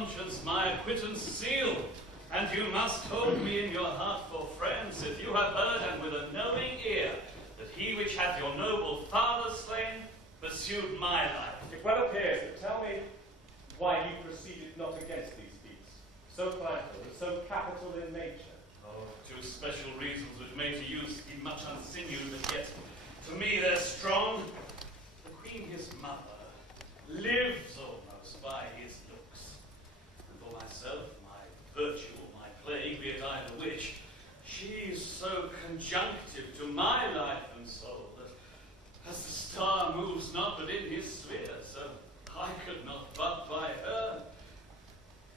conscience my acquittance seal, and you must hold me in your heart for friends, if you have heard, and with a knowing ear, that he which hath your noble father slain pursued my life. It well appears, but tell me why you proceeded not against these feats, so planful and so capital in nature. Oh, 2 special reasons which may to you seem much unsinewed, but yet to me they're strong. The queen his mother lives almost by his looks, and for myself, my virtue or my plague, be it either which, she is so conjunctive to my life and soul, that as the star moves not but in his sphere, so I could not but by her.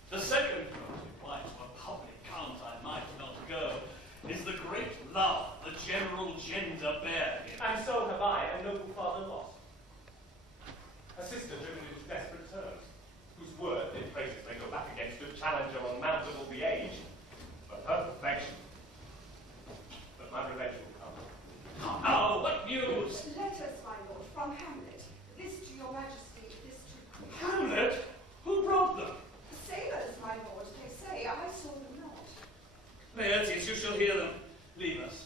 The second motive, why to a public count I might not go, is the great love the general gender bear him. And so have I, a noble father lost. A sister driven into desperate terms, whose word, in praises may go back against a challenger unmountable the age, but her perfection. But my revenge will come. Now, what news? Letters, my lord, from Hamlet. This to your majesty, this to... Hamlet? Who brought them? Sailors, my lord, they say. I saw them not. Laertes, you shall hear them. Leave us.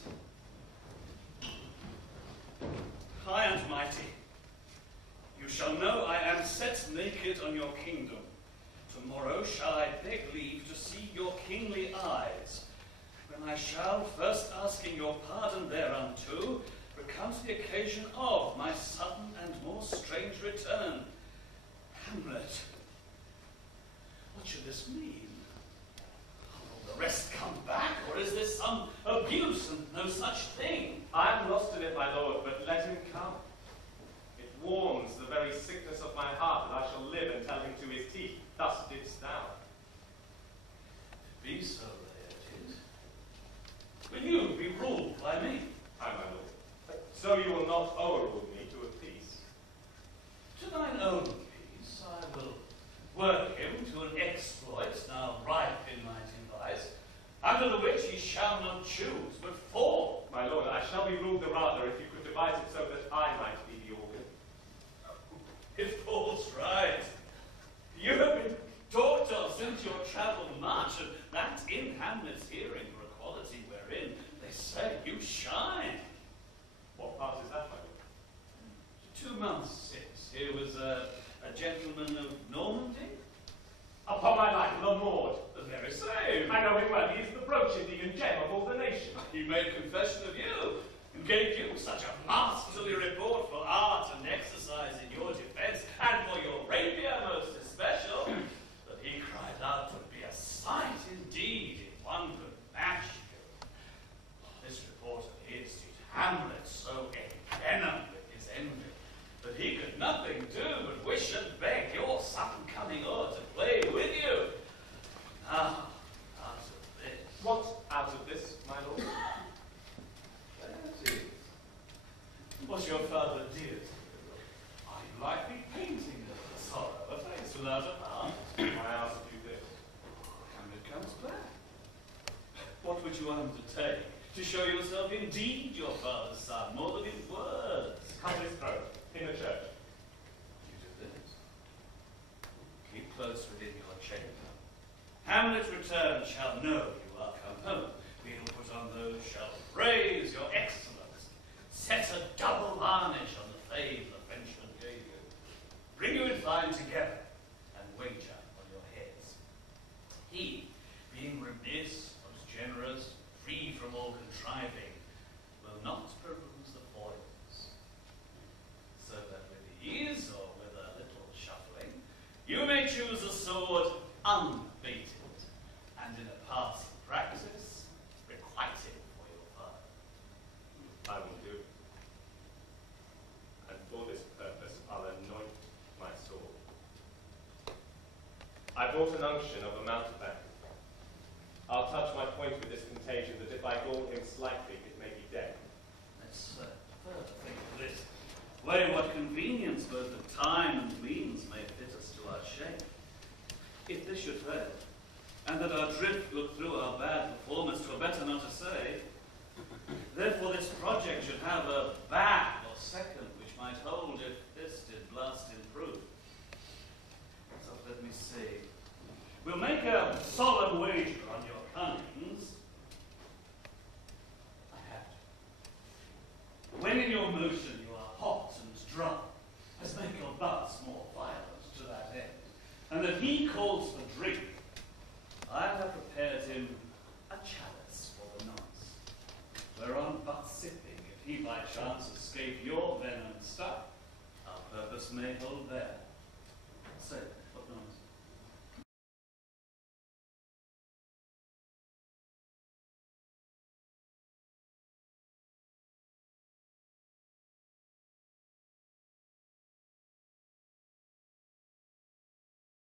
High and mighty, you shall know I am set naked on your kingdom. Tomorrow shall I beg leave to see your kingly eyes, when I shall, first asking your pardon thereunto, recount the occasion of my sudden and more strange return. Hamlet, what should this mean? Will the rest come back, or is this some abuse and no such thing? I am lost in it, my lord, but let him come. It warms the very sickness of my heart that I shall live and tell him to his teeth, thus didst thou. Be so, Laertes. Will you be ruled by me? Aye, my lord. So you will not overrule me to a peace. To thine own peace I will work him to an exploit now ripe in my device, under the which he shall not choose, but fall. My lord, I shall be ruled the rather if you could devise it so that I might be the organ. It falls right. You have been talked of since your travel much, and that in Hamlet's hearing for a quality wherein they say you shine. What part is that, my lord? 2 months since, here was a gentleman of Normandy. Upon my life, Lamord. The very same. I know him well. He is the brooch indeed and gem of all the nation. He made confession of you, and gave you such a masterly report for art and exercise in your defense, and for your rapier most especial, that he cried out 'twould be a sight indeed if one could match you. This report of his did Hamlet so envenom with his envy, that he could nothing do but wish and beg your sudden coming o'er to play with you. Now, out of this. What out of this, my lord? Laertes, what your father did, are you likely painting the sorrow, a face without a heart? I ask you this. Hamlet comes back. What would you undertake to show yourself indeed your father's son, more than in words? Cut his throat, in the church. You do this. Keep close within your chamber. Hamlet returned shall know you are come home. We'll put on those shall praise your excellence. Set a double varnish on the fame the Frenchman gave you. Bring you in fine together, and wager on your heads. He, being remiss, most generous, free from all contriving, will not peruse the foils. So that with ease or with a little shuffling, you may choose a sword unbaited, and in a passing practice, requite it for your father. I will do. And for this purpose, I'll anoint my sword. I bought an unction of a mountebank. I'll touch my point with this contagion, that if I gall him slightly, it may be dead. Let's further think of this. Weigh what convenience both of time and means may fit us to our shape. If this should fail, and that our drift look through our bad performance, 'twere better not to say. Therefore this project should have a back or second, which might hold if this did blast in proof. So let me see. We'll make a solemn wager on your cunnings. I have to. When in your motion you are hot and dry, as make your butts more violent to that end, and that he calls for drink, I have prepared him a chalice for the nonce, whereon but sipping, if he by chance escape your venom stuff, our purpose may hold there.